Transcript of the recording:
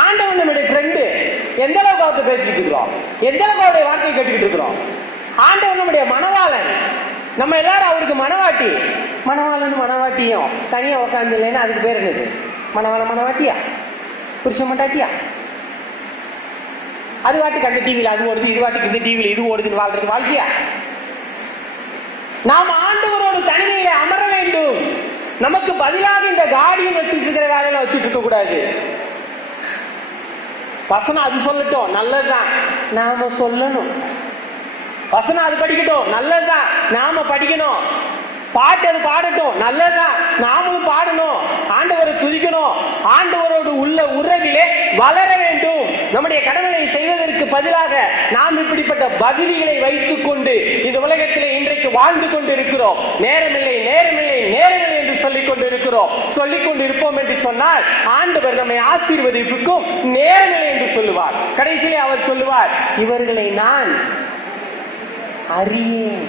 ஆண்டவன் நம்முடைய ஃப்ரெண்டு. எந்த அளவுக்கு அவர்கிட்ட பேசிக்கிட்டு இருக்கிறோம், எந்த அளவுக்கு அவருடைய வார்த்தையை கேட்டுக்கிட்டு இருக்கிறோம். ஆண்டவன் நம்முடைய மணவாளன், நம்ம எல்லாரும் அவருக்கு மணவாட்டி. மணவாளன் மணவாட்டியும் தனியா உட்காந்து இல்லைன்னா அதுக்கு பேர் என்னது? மணவாள மணவாட்டியா, புருஷ மண்டாட்டியா? அது வாட்டுக்கு அந்த டிவியில அது ஓடுது, இது வாட்டுக்கு இந்த டிவியில இது ஓடுதுன்னு வாழ்றது வாழ்க்கையா? நாம் ஆண்டவரோடு தனிமையில அமர வேண்டும். நமக்கு பதிலாக இந்த காடியும் வச்சுட்டு இருக்கிற வேலையெல்லாம் வச்சுட்டு இருக்க கூடாது. வசனம் அது சொல்லட்டும், நல்லதுதான், நாம சொல்லணும். வசனம் அது படிக்கட்டும், நல்லதுதான், நாம படிக்கணும். பாட்டு அது பாடட்டும், நல்லதுதான், நாமளும் பாடணும். ஆண்டவரை துதிக்கணும். ஆண்டவரோடு உள்ள உறவிலே வளர வேண்டும். நம்முடைய கடமையை செய்வதற்கு பதிலாக நாம் இப்படிப்பட்ட பதில்களை வைத்துக் கொண்டு இந்த உலகத்திலே இன்றைக்கு வாழ்ந்து கொண்டு இருக்கிறோம். நேரமில்லை நேரமில்லை நேரமில்லை என்று சொல்லிக் கொண்டு இருக்கிறோம். சொல்லிக் கொண்டு இருப்போம் என்று சொன்னால் ஆண்டவர் நம்மை ஆசீர்வதிப்புக்கும் நேரமில்லை என்று சொல்லுவார். கடைசியிலே அவர் சொல்லுவார், இவர்களை நான் அறியேன்.